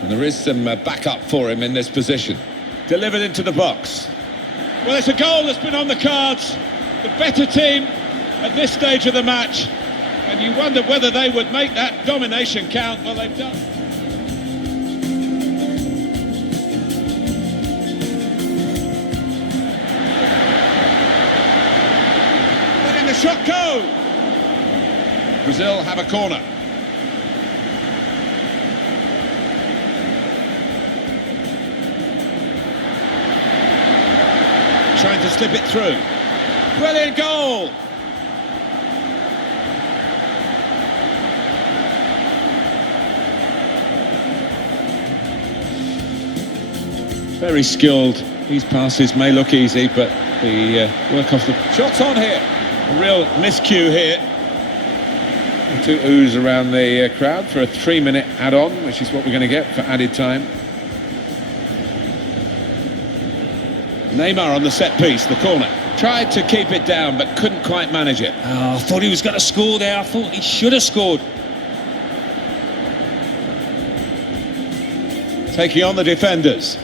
And there is some backup for him in this position. Delivered into the box. Well, it's a goal that's been on the cards. The better team at this stage of the match. And you wonder whether they would make that domination count. Well, they've done. Letting the shot go. Brazil have a corner. Trying to slip it through. Brilliant goal! Very skilled. These passes may look easy, but the work off the... Shots on here. A real miscue here. To ooze around the crowd for a 3-minute add-on, which is what we're going to get for added time. Neymar on the set piece, the corner. Tried to keep it down, but couldn't quite manage it. Oh, I thought he was going to score there. I thought he should have scored. Taking on the defenders.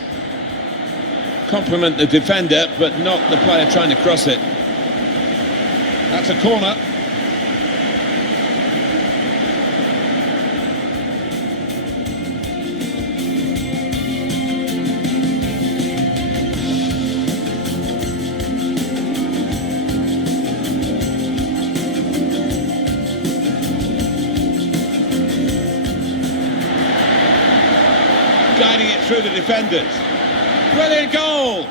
Compliment the defender, but not the player trying to cross it. That's a corner. Guiding it through the defenders. Brilliant goal!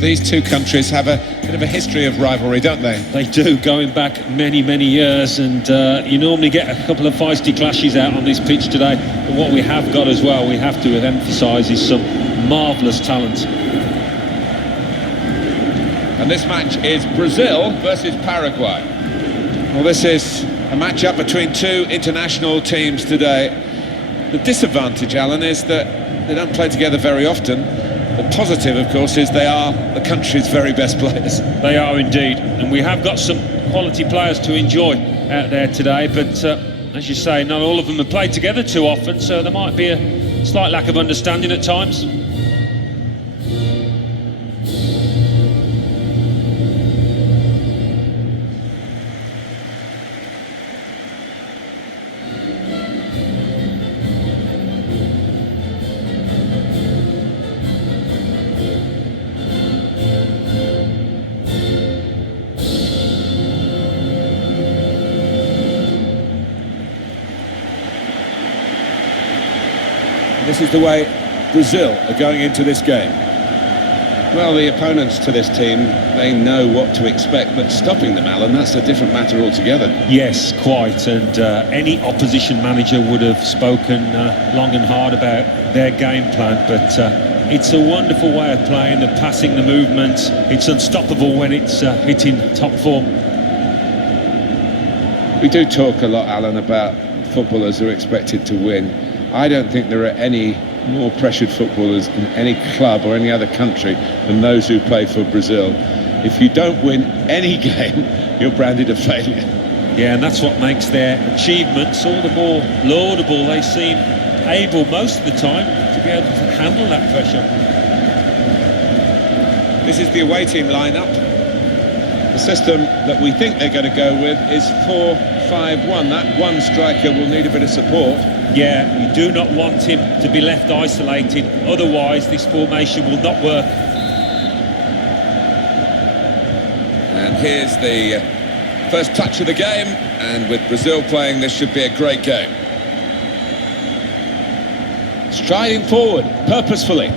These two countries have a bit of a history of rivalry, don't they? They do, going back many, many years, and you normally get a couple of feisty clashes out on this pitch today. But what we have got as well, we have to emphasise, is some marvellous talent. And this match is Brazil versus Paraguay. Well, this is a match-up between two international teams today. The disadvantage, Alan, is that they don't play together very often. The positive, of course, is they are the country's very best players. They are indeed, and we have got some quality players to enjoy out there today, but as you say, not all of them have played together too often, so there might be a slight lack of understanding at times. This is the way Brazil are going into this game. Well, the opponents to this team, they know what to expect, but stopping them, Alan, that's a different matter altogether. Yes, quite, and any opposition manager would have spoken long and hard about their game plan, but it's a wonderful way of playing, the passing, the movement. It's unstoppable when it's hitting top form. We do talk a lot, Alan, about footballers who are expected to win. I don't think there are any more pressured footballers in any club or any other country than those who play for Brazil. If you don't win any game, you're branded a failure. Yeah, and that's what makes their achievements all the more laudable. They seem able most of the time to be able to handle that pressure. This is the away team lineup. The system that we think they're going to go with is 4-5-1. That one striker will need a bit of support. Yeah, you do not want him to be left isolated, otherwise this formation will not work. And here's the first touch of the game, and with Brazil playing, this should be a great game. Striding forward, purposefully.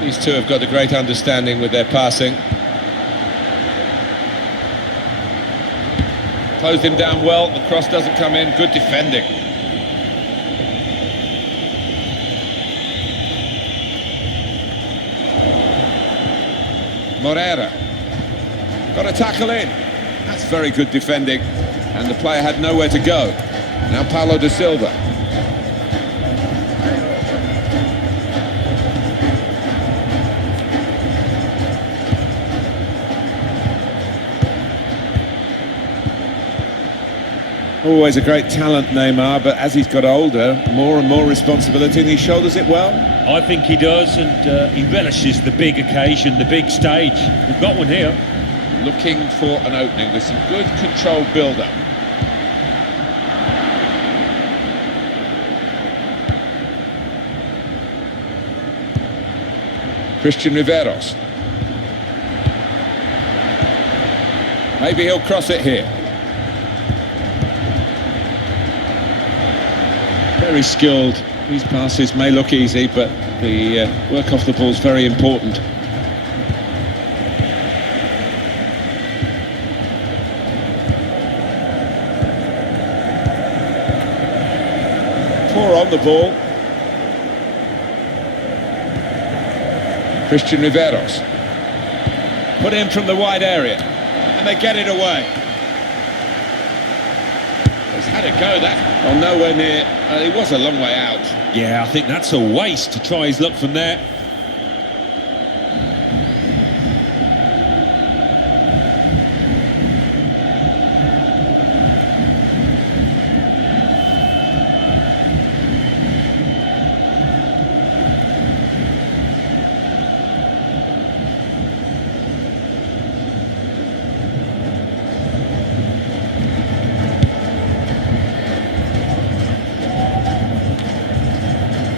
These two have got a great understanding with their passing. Closed him down well, the cross doesn't come in, good defending. Moreira. Got a tackle in. That's very good defending. And the player had nowhere to go. Now Paulo da Silva. Always a great talent, Neymar, but as he's got older, more and more responsibility, and he shoulders it well. I think he does, and he relishes the big occasion, the big stage. We've got one here. Looking for an opening with some good controlled build-up. Christian Riveros. Maybe he'll cross it here. Very skilled. These passes may look easy, but the work off the ball is very important. Poor on the ball. Christian Riveros. Put in from the wide area, and they get it away. He's had a go, that. Well, nowhere near. He was a long way out. Yeah, I think that's a waste to try his luck from there.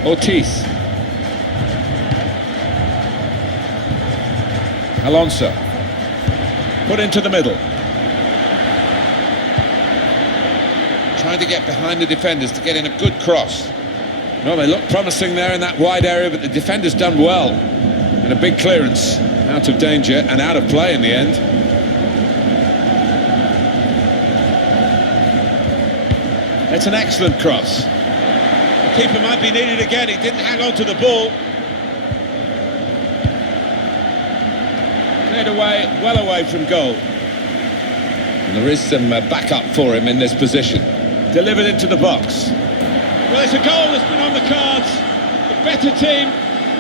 Ortiz. Alonso. Put into the middle. Trying to get behind the defenders to get in a good cross. Well, they look promising there in that wide area, but the defender's done well. And a big clearance, out of danger and out of play in the end. It's an excellent cross. The keeper might be needed again. He didn't hang on to the ball. Cleared away, well away from goal. And there is some backup for him in this position. Delivered into the box. Well, it's a goal that's been on the cards. The better team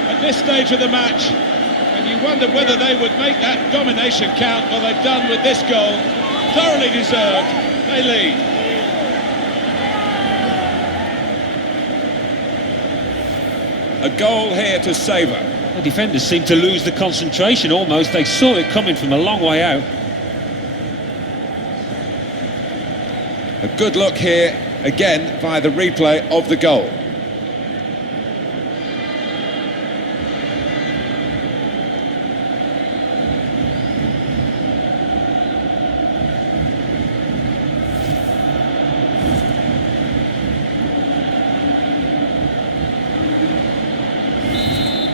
at this stage of the match. And you wonder whether they would make that domination count. Well, they've done with this goal. Thoroughly deserved. They lead. A goal here to savour. The defenders seem to lose the concentration almost. They saw it coming from a long way out. A good look here, again, via the replay of the goal.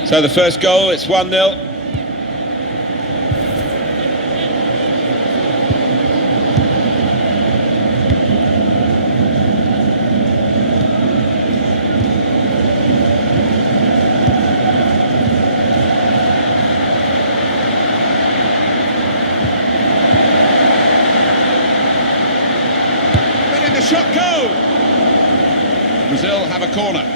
So the first goal, it's 1-0. Letting the shot go. Brazil have a corner.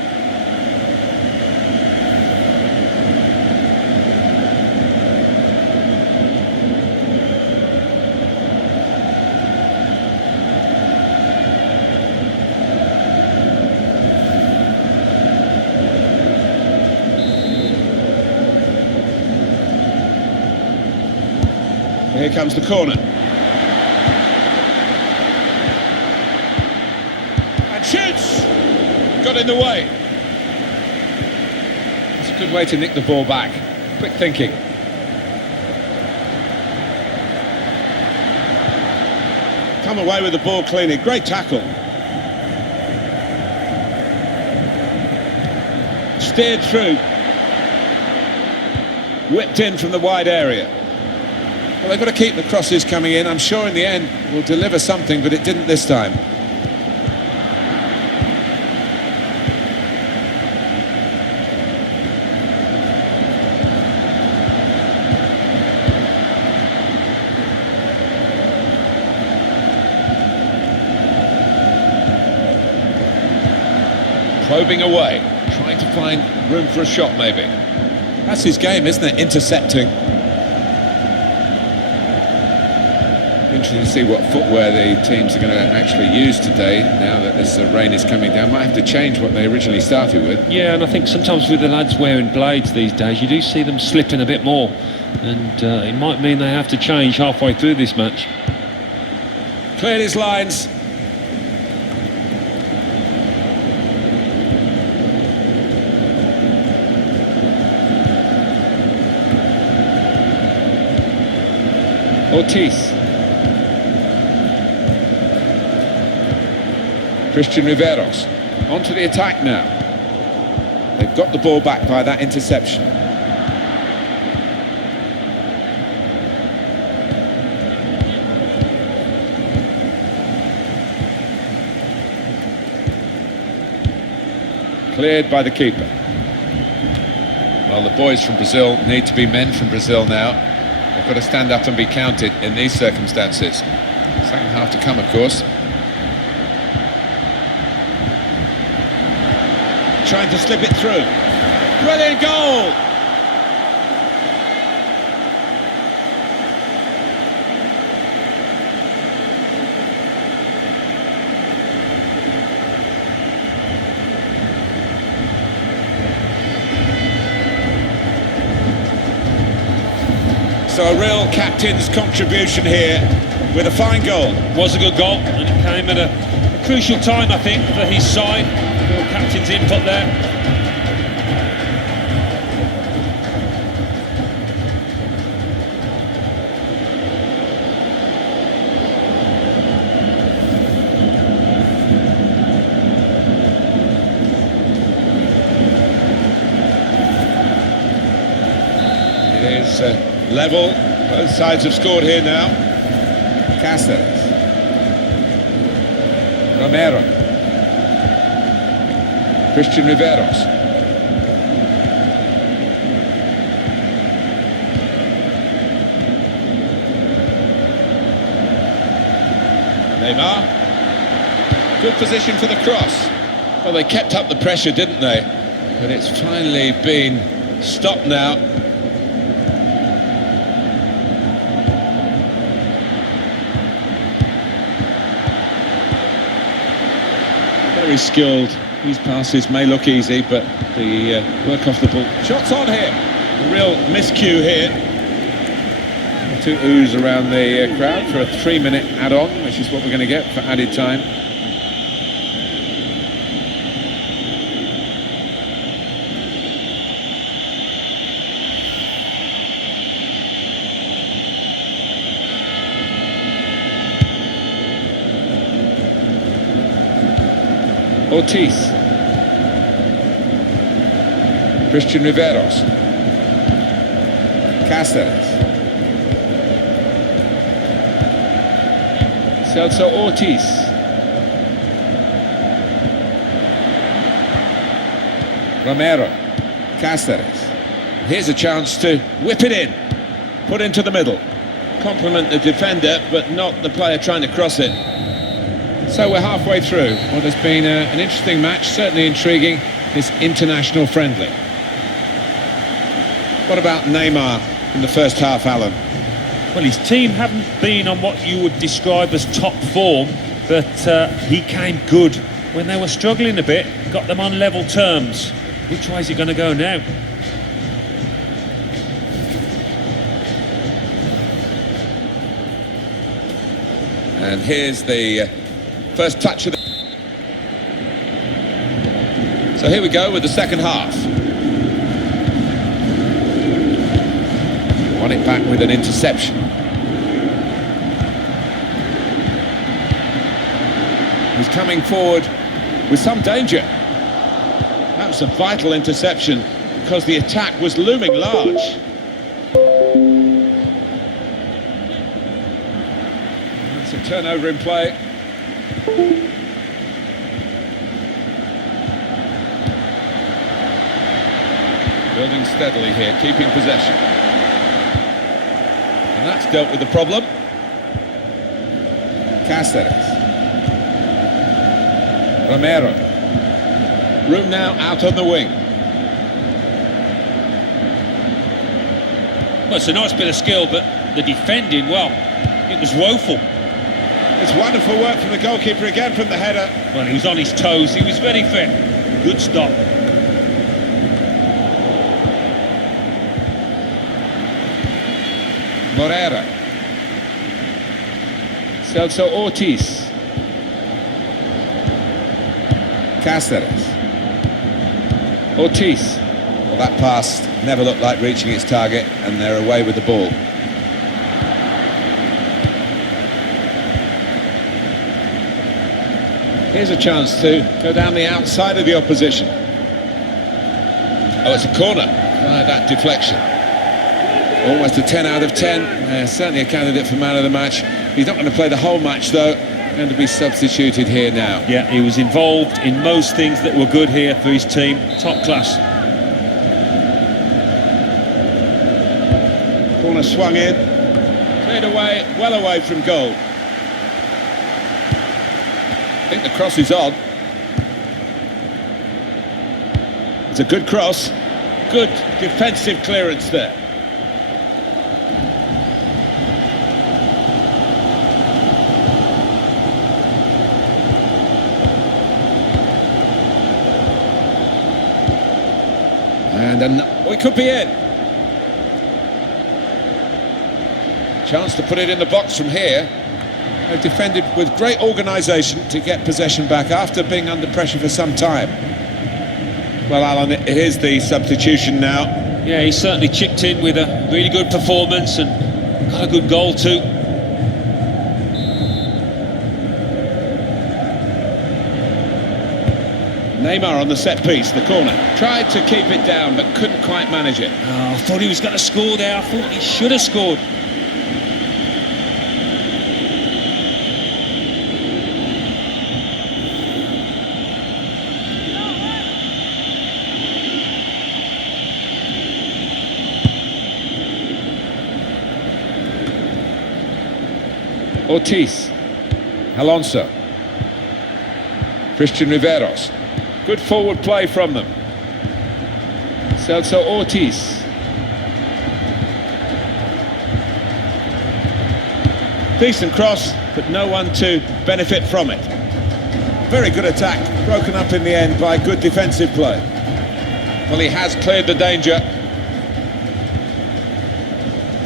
Here comes the corner. And shoots! Got in the way. It's a good way to nick the ball back. Quick thinking. Come away with the ball cleanly. Great tackle. Steered through. Whipped in from the wide area. Well, they've got to keep the crosses coming in. I'm sure in the end we'll deliver something, but it didn't this time. Probing away, trying to find room for a shot maybe. That's his game, isn't it? Intercepting. Interesting to see what footwear the teams are going to actually use today, now that this rain is coming down. Might have to change what they originally started with. Yeah, and I think sometimes with the lads wearing blades these days, you do see them slipping a bit more, and it might mean they have to change halfway through this match. Cleared his lines. Ortiz. Christian Riveros. Onto the attack now. They've got the ball back by that interception. Cleared by the keeper. Well, the boys from Brazil need to be men from Brazil now. They've got to stand up and be counted in these circumstances. Second half to come, of course. Trying to slip it through. Brilliant goal! So a real captain's contribution here with a fine goal. Was a good goal, and it came at a crucial time, I think, for his side. Real captain's input there. It is level. Both sides have scored here now. Cáceres. Romero. Christian Riveros. Neymar. Good position for the cross. Well, they kept up the pressure, didn't they? But it's finally been stopped now. Very skilled. These passes may look easy, but the work off the ball. Shots on here. A real miscue here. To ooze around the crowd for a 3-minute add-on, which is what we're going to get for added time. Ortiz. Christian Riveros. Cáceres. Celso Ortiz. Romero. Cáceres. Here's a chance to whip it in. Put into the middle. Compliment the defender, but not the player trying to cross it. So we're halfway through what has been an interesting match, certainly intriguing, this international friendly. What about Neymar in the first half, Alan? Well, his team haven't been on what you would describe as top form, but he came good when they were struggling a bit, got them on level terms. Which way is it going to go now? And here's the first touch of the... So here we go with the second half. Won it back with an interception. He's coming forward with some danger. That was a vital interception because the attack was looming large. It's a turnover in play. Building steadily here, keeping possession. And that's dealt with the problem. Cáceres. Romero. Room now out on the wing. Well, it's a nice bit of skill, but the defending, well, It was woeful. It's wonderful work from the goalkeeper again from the header. Well, he was on his toes. He was very fit. Good stop. Morera. Celso Ortiz. Cáceres. Ortiz. Well, that pass never looked like reaching its target, and they're away with the ball. Here's a chance to go down the outside of the opposition. Oh, it's a corner. That deflection. Almost a 10 out of 10. Certainly a candidate for man of the match. He's not going to play the whole match, though. Going to be substituted here now. Yeah, he was involved in most things that were good here for his team. Top class. Corner swung in. Cleared away, well away from goal. I think the cross is on. It's a good cross. Good defensive clearance there. And then It could be in. chance to put it in the box from here. They've defended with great organisation to get possession back after being under pressure for some time. Well, Alan, it is the substitution now. Yeah, he certainly chipped in with a really good performance and got a good goal too. Neymar on the set piece, the corner. Tried to keep it down, but couldn't quite manage it. Oh, I thought he was going to score there. I thought he should have scored. Ortiz. Alonso. Christian Riveros. Good forward play from them. Celso Ortiz. Decent cross, but no one to benefit from it. Very good attack, broken up in the end by good defensive play. Well, he has cleared the danger.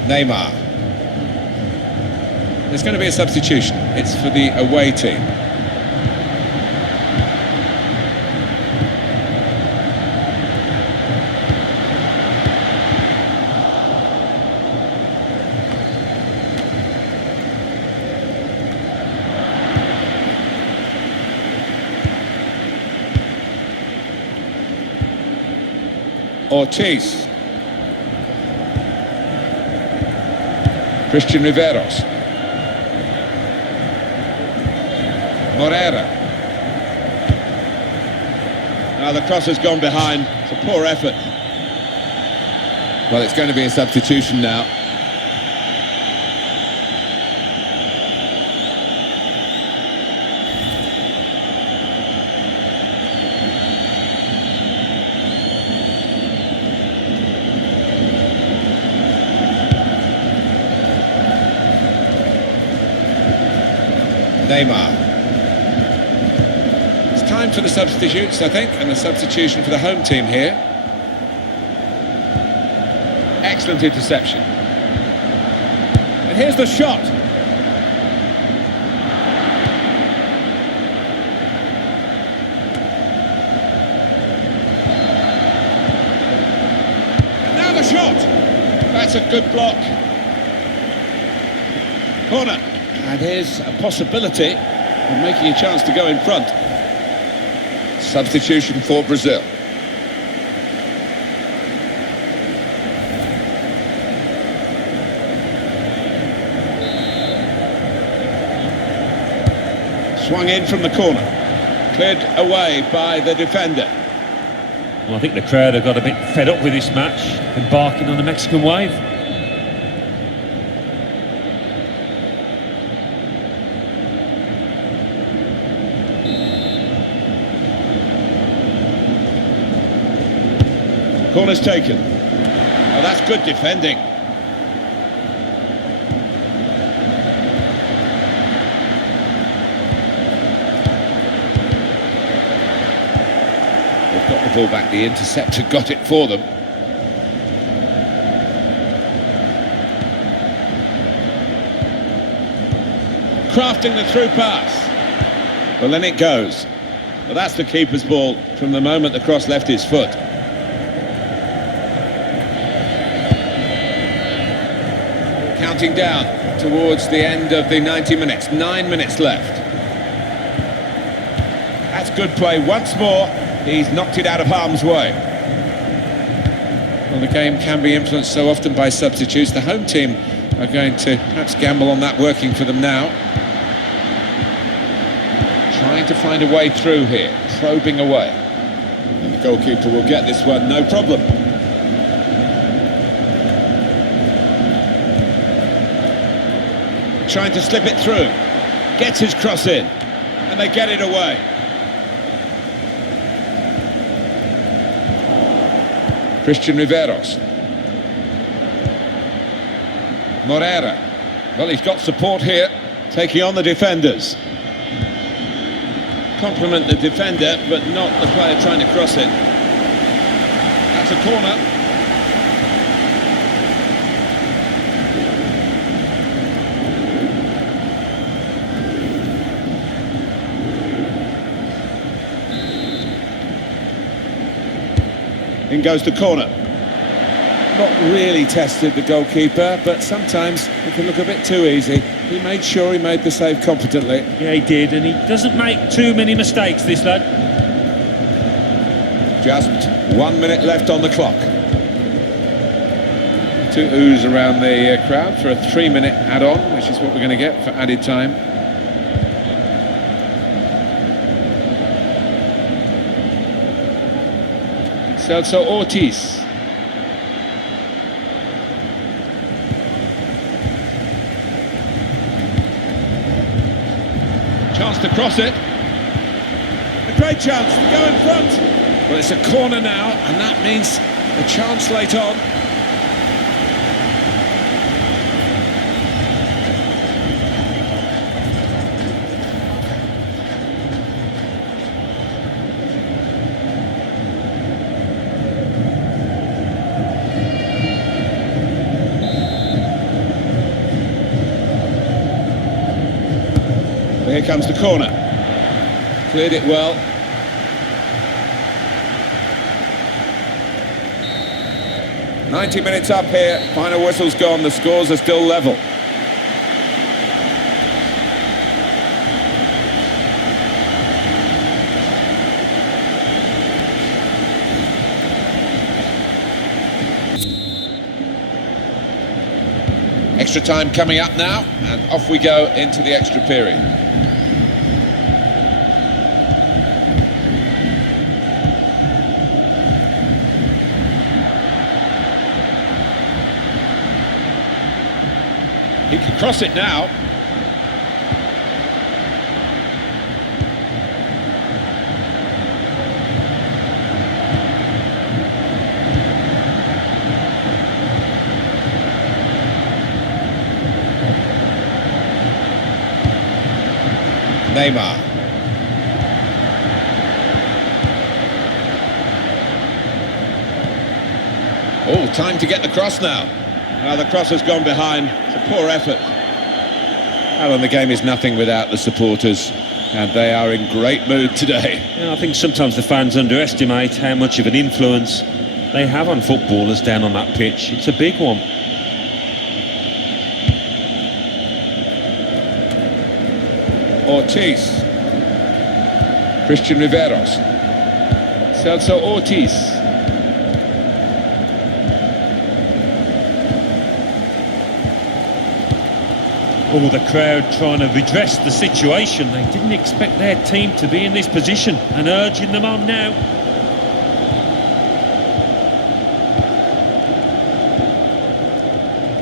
Neymar. There's going to be a substitution. It's for the away team. Ortiz. Christian Riveros. Morera. Now the cross has gone behind. It's a poor effort. Well, it's going to be a substitution now. Neymar. It's time for the substitutes, I think, and the substitution for the home team here. Excellent interception. And here's the shot. And now the shot. That's a good block. Corner. And here's a possibility of making a chance to go in front. Substitution for Brazil. Swung in from the corner. Cleared away by the defender. Well, I think the crowd have got a bit fed up with this match, embarking on the Mexican wave. Corner's taken. Oh, that's good defending. Got the ball back, the interceptor got it for them. Crafting the through pass. Well, then it goes. Well, that's the keeper's ball from the moment the cross left his foot. Counting down towards the end of the 90 minutes. 9 minutes left. That's good play once more. He's knocked it out of harm's way. Well, the game can be influenced so often by substitutes. The home team are going to perhaps gamble on that working for them now. Trying to find a way through here, probing away. And the goalkeeper will get this one, no problem. Trying to slip it through. Gets his cross in. And they get it away. Christian Riveros. Morera. Well, he's got support here, taking on the defenders. Compliment the defender, but not the player trying to cross it. That's a corner. In goes the corner. Not really tested the goalkeeper, but sometimes it can look a bit too easy. He made sure he made the save competently. Yeah, he did, and he doesn't make too many mistakes, this lad. Just 1 minute left on the clock. 2 oohs around the crowd for a 3-minute add-on, which is what we're going to get for added time. Celso Ortiz. Chance to cross it. A great chance to go in front. Well, it's a corner now, and that means a chance late on. Here comes the corner. Cleared it well. "90 minutes up here, final whistle's gone, the scores are still level. Extra time coming up now, and off we go into the extra period. He can cross it now. Neymar. Oh, time to get the cross now. Now the cross has gone behind. It's a poor effort. Alan, the game is nothing without the supporters, and they are in great mood today. Yeah, I think sometimes the fans underestimate how much of an influence they have on footballers down on that pitch. It's a big one. Ortiz. Christian Riveros. Celso Ortiz. Oh, the crowd trying to redress the situation. They didn't expect their team to be in this position and urging them on now.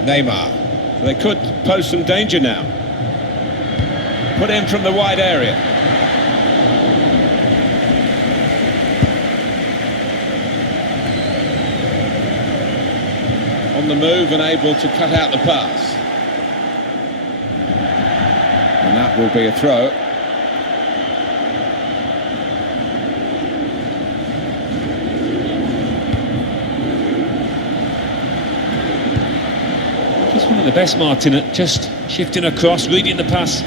Neymar. They could pose some danger now. Put in from the wide area. On the move and able to cut out the pass. And that will be a throw. the best, Martin, at just shifting across, reading the pass.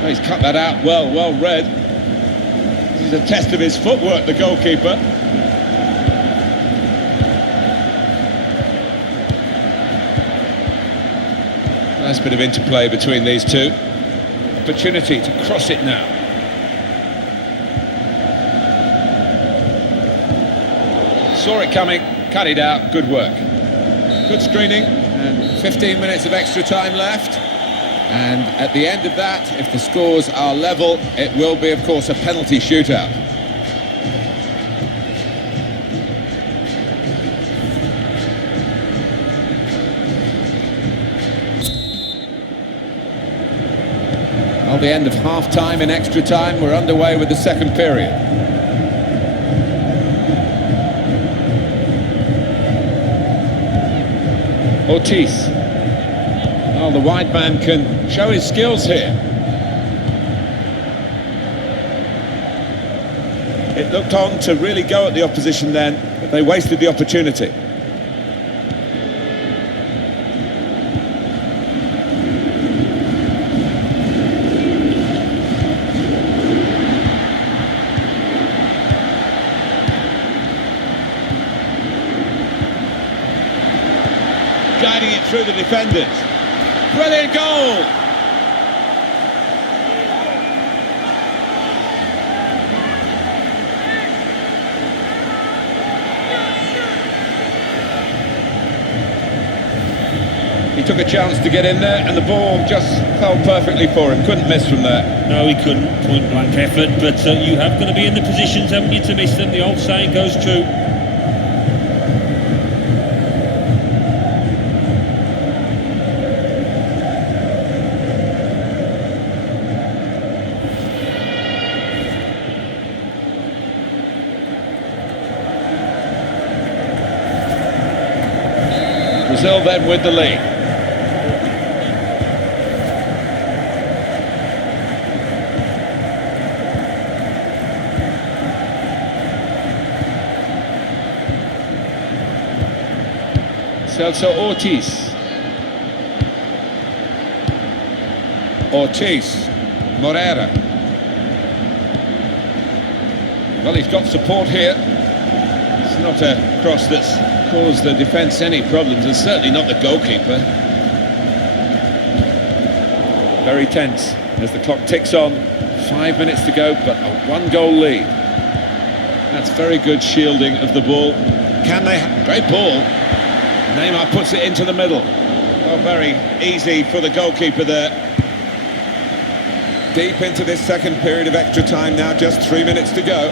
Oh, he's cut that out well read. This is a test of his footwork, the goalkeeper. Nice bit of interplay between these two. Opportunity to cross it now. Saw it coming, cut it out, good work. Good screening, and 15 minutes of extra time left. And at the end of that, if the scores are level, it will be, of course, a penalty shootout. Well, the end of half-time in extra time, we're underway with the second period. Ortiz. Oh, the wide man can show his skills here. It looked on to really go at the opposition then, but they wasted the opportunity. Guiding it through the defenders. Brilliant goal! He took a chance to get in there and the ball just fell perfectly for him. Couldn't miss from there. No, he couldn't. Point blank effort, but you have got to be in the positions, haven't you, to miss them? The old saying goes true. Brazil then with the lead. Celso Ortiz. Ortiz. Moreira. Well, he's got support here. It's not a cross that's caused the defence any problems, and certainly not the goalkeeper. Very tense as the clock ticks on. 5 minutes to go, but a one-goal lead. That's very good shielding of the ball. Can they? Great ball. Neymar puts it into the middle. Oh, very easy for the goalkeeper there. Deep into this second period of extra time now, just 3 minutes to go.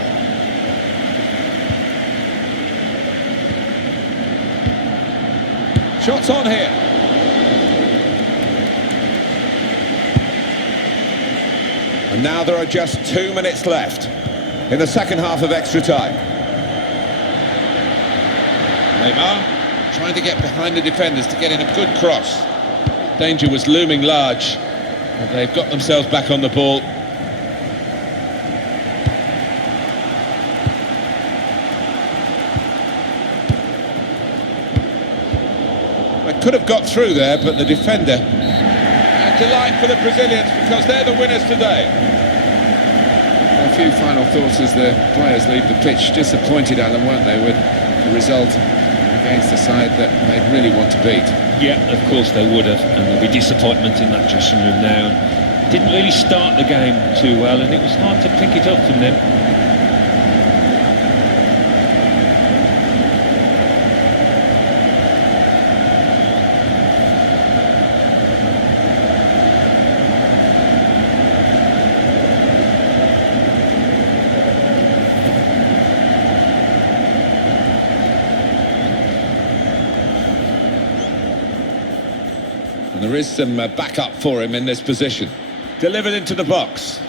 Shots on here. And now there are just 2 minutes left in the second half of extra time. Neymar trying to get behind the defenders to get in a good cross. Danger was looming large, but they've got themselves back on the ball. They could have got through there, but the defender. A delight for the Brazilians because they're the winners today. A few final thoughts as the players leave the pitch. Disappointed, Alan, weren't they, with the result against the side that they'd really want to beat? Yeah, of course they would have, and there'll be disappointment in that dressing room now. Didn't really start the game too well, and it was hard to pick it up from them. There is some backup for him in this position. Delivered into the box.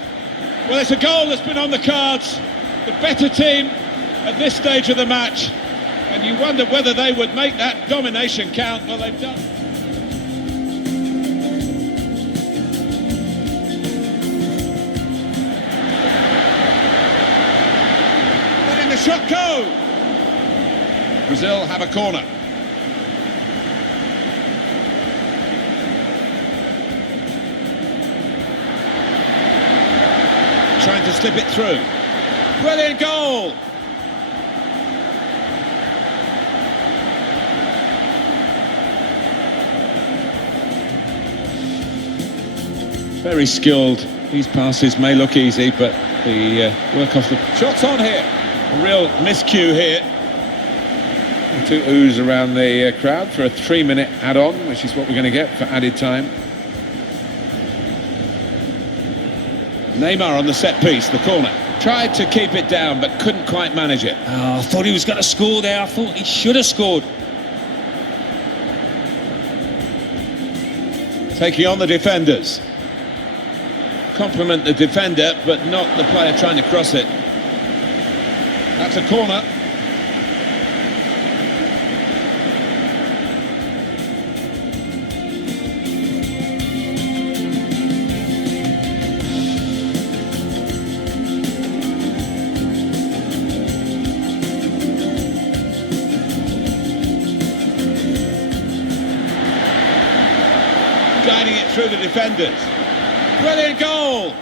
Well, it's a goal that's been on the cards. The better team at this stage of the match. And you wonder whether they would make that domination count. Well, they've done. shot go? Brazil have a corner. Trying to slip it through. Brilliant goal! Very skilled. These passes may look easy, but the work off the... Shots on here. A real miscue here. Two oohs around the crowd for a 3-minute add-on, which is what we're going to get for added time. Neymar on the set piece, the corner. Tried to keep it down, but couldn't quite manage it. Oh, I thought he was going to score there. I thought he should have scored. Taking on the defenders. Compliment the defender, but not the player trying to cross it. That's a corner. Guiding it through the defenders. Brilliant goal!